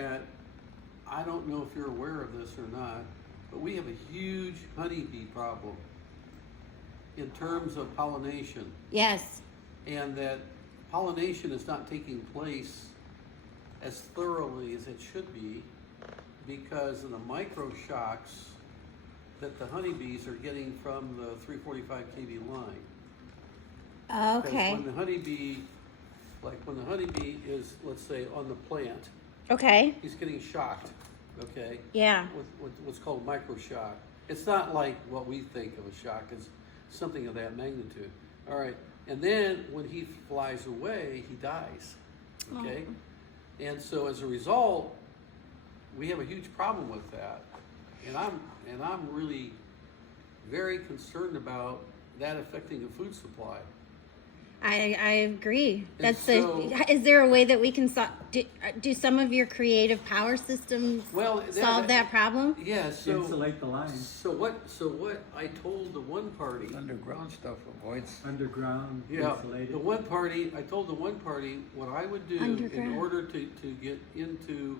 that, I don't know if you're aware of this or not, but we have a huge honeybee problem in terms of pollination, Yes. and that pollination is not taking place as thoroughly as it should be because of the micro shocks that the honeybees are getting from the 345 kV line. Because Okay. when the honeybee is, let's say, on the plant, Okay. he's getting shocked, okay? Yeah. With what's called microshock. It's not like what we think of a shock, it's something of that magnitude. All right, and then when he flies away, he dies, okay? And so as a result, we have a huge problem with that. And I'm really very concerned about that affecting the food supply. I agree. And That's so- is there a way that we can do some of your creative power systems Well, solve that problem? Yeah, so Insulate the lines, so what I told the one party, Underground stuff avoids. underground, yeah, insulated. the one party, I told the one party what I would do in Underground. order to get into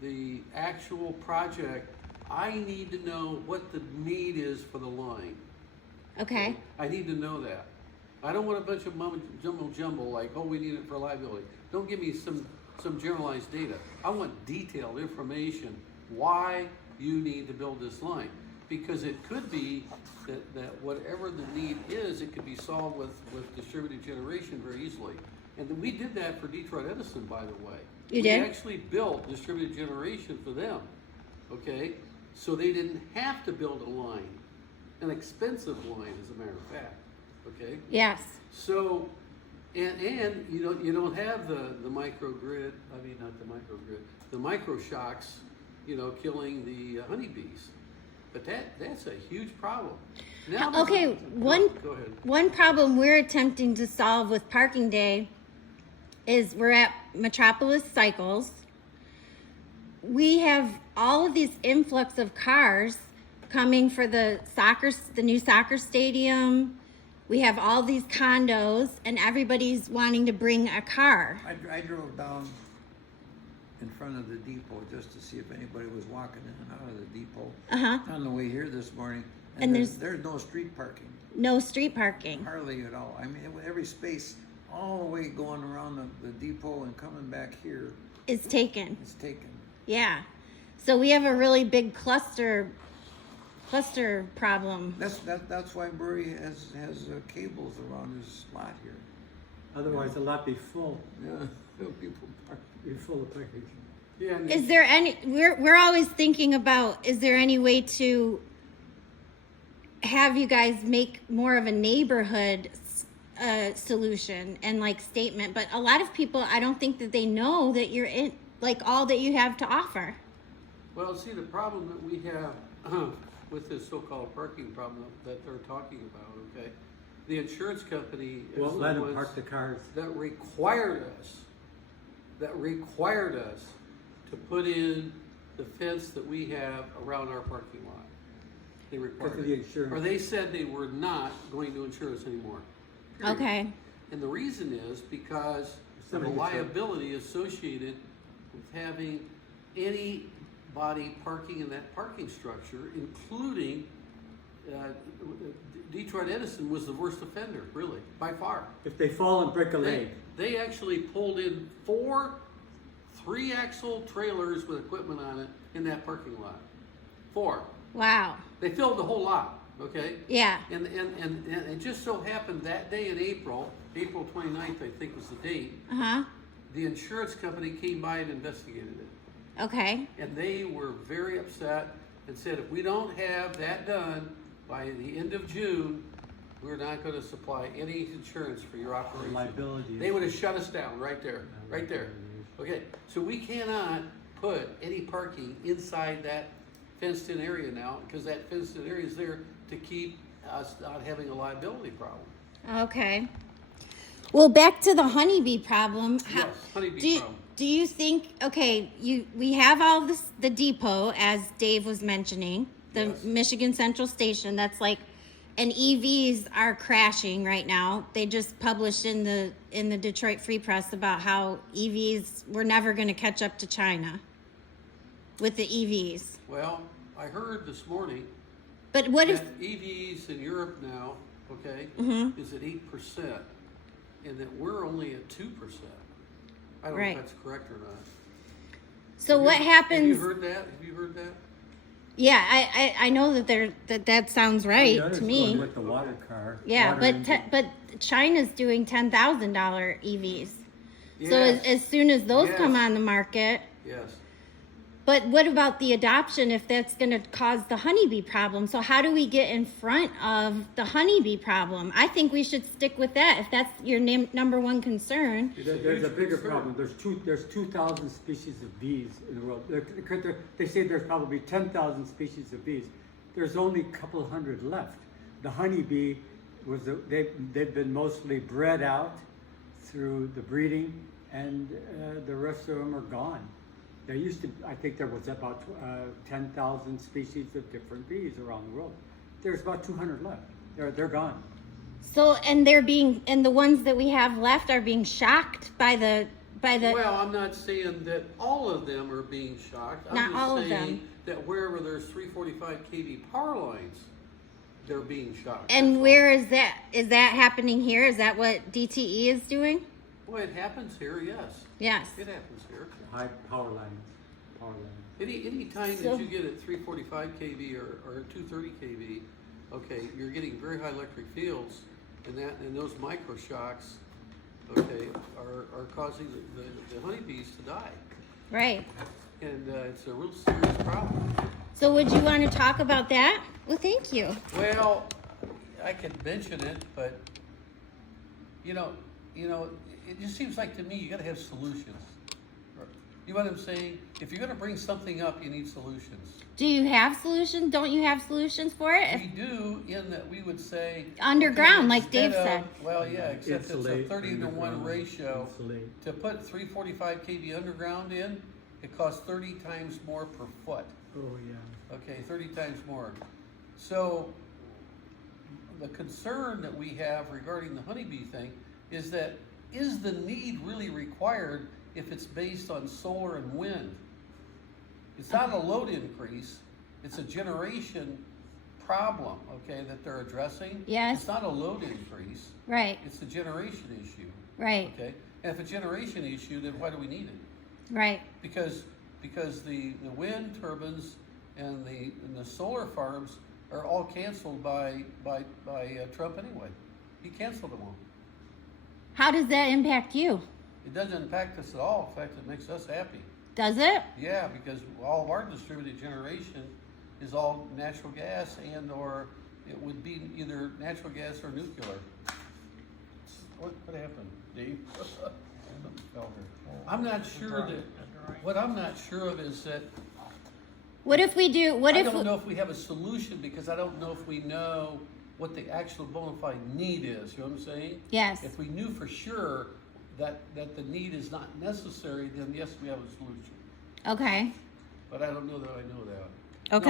the actual project. I need to know what the need is for the line. Okay. I need to know that. I don't want a bunch of jumble like, oh, we need it for liability. Don't give me some generalized data. I want detailed information why you need to build this line. Because it could be that whatever the need is, it could be solved with distributed generation very easily. And we did that for Detroit Edison, by the way. You did? We actually built distributed generation for them, okay? So they didn't have to build a line, an expensive line, as a matter of fact, okay? Yes. So, and you don't have the microgrid, I mean, not the microgrid, the micro shocks, killing the honeybees. But that's a huge problem. Now there's Okay, go ahead. one problem we're attempting to solve with Parking Day is we're at Metropolis Cycles. We have all of these influx of cars coming for the new soccer stadium. We have all these condos, and everybody's wanting to bring a car. I drove down in front of the depot just to see if anybody was walking in and out of the depot Uh-huh. on the way here this morning. And there's no street parking, No street parking. hardly at all. I mean, every space, all the way going around the depot and coming back here, It's taken. is taken. Yeah. So we have a really big cluster problem. That's why Murray has cables around his lot here. Otherwise, the lot be full, Yeah, people park. be full of package. Yeah, and Is there any, we're always thinking about, is there any way to have you guys make more of a neighborhood solution and like statement? But a lot of people, I don't think that they know that you're in, like all that you have to offer. well, see, the problem that we have with this so-called parking problem that they're talking about, okay? The insurance company is Won't the let them ones park the cars. that required us to put in the fence that we have around our parking lot. They Because required of the it. insurance. Or they said they were not going to insure us anymore. Period. Okay. And the reason is because of the Somebody gets hurt. liability associated with having anybody parking in that parking structure, including Detroit Edison was the worst offender, really, by far. If they fall and break a leg, They actually pulled in 4 3-axle trailers with equipment on it in that parking lot. 4. Wow. They filled the whole lot, okay? Yeah. And it just so happened that day in April 29th, I think was the date, Uh-huh. the insurance company came by and investigated it. Okay. And they were very upset and said, if we don't have that done by the end of June, we're not going to supply any insurance for your operation. liability. They would have shut us down right there, right there. Okay, so we cannot put any parking inside that fenced-in area now, because that fenced-in area is there to keep us not having a liability problem. Okay. Well, back to the honeybee problem. Yes, honeybee problem. Do you think, okay, we have all this, the depot, as Dave was mentioning, the Yes. Michigan Central Station, that's like and EVs are crashing right now. They just published in the Detroit Free Press about how EVs were never going to catch up to China with the EVs. Well, I heard this morning But what if that EVs in Europe now, okay, Mhm. is at 8%, and that we're only at 2%. I don't know Right. if that's correct or not. so? What Have happens? you heard that? Have you heard that? Yeah, I know that sounds right The others to me. going with the water car. Yeah, water but engine. but China's doing $10,000 EVs. So Yes. as soon as those Yes. come on the market, Yes. but what about the adoption if that's going to cause the honeybee problem? So how do we get in front of the honeybee problem? I think we should stick with that if that's your number one concern. It's a There's a huge bigger concern. problem. There's 2,000 species of bees in the world. They say there's probably 10,000 species of bees. There's only a couple hundred left. The honeybee they've been mostly bred out through the breeding, and the rest of them are gone. There used to, I think there was about 10,000 species of different bees around the world. There's about 200 left. They're gone. So and the ones that we have left are being shocked by the Well, I'm not saying that all of them are being shocked. I'm Not just all of saying them. that wherever there's 345 kV power lines, they're being shocked. and That's where is that? Is that happening here? Is that what DTE is doing? all. Well, it happens here, yes. Yes. It happens here. High power lines. Power lines. Any time So- that you get at 345 kV or 230 kV, okay, you're getting very high electric fields, and those micro shocks, okay, are causing the honeybees to die, Right. and it's a real serious problem. So would you want to talk about that? Well, thank you. Well, I could mention it, but you know, it just seems like to me you got to have solutions. You know what I'm saying? If you're going to bring something up, you need solutions. Do you have solutions? Don't you have solutions for it? We do, in that we would say Underground, okay, like Dave instead of- said. Well, yeah, except it's a Insulate, 30 to 1 underground, ratio. insulate. To put 345 kV underground in, it costs 30 times more per foot. Oh, yeah. Okay, 30 times more. So the concern that we have regarding the honeybee thing is that is the need really required if it's based on solar and wind? It's not a load increase, it's a generation problem, okay, that they're addressing. Yes. It's not a load increase, Right, it's a generation issue, right, okay? And if a generation issue, then why do we need it? right. Because the wind turbines and the solar farms are all canceled by Trump anyway. He canceled them all. How does that impact you? It doesn't impact us at all. In fact, it makes us happy. Does it? Yeah, because all of our distributed generation is all natural gas or it would be either natural gas or nuclear. What happened, Dave? Something fell here. I'm not sure that, what I'm not sure of is that What if we do, I don't know if we have a solution because I don't know if we know what the actual bona fide need is. You know what I'm saying? Yes. If we knew for sure that the need is not necessary, then yes, we have a solution. Okay, But I don't know that I know that. okay.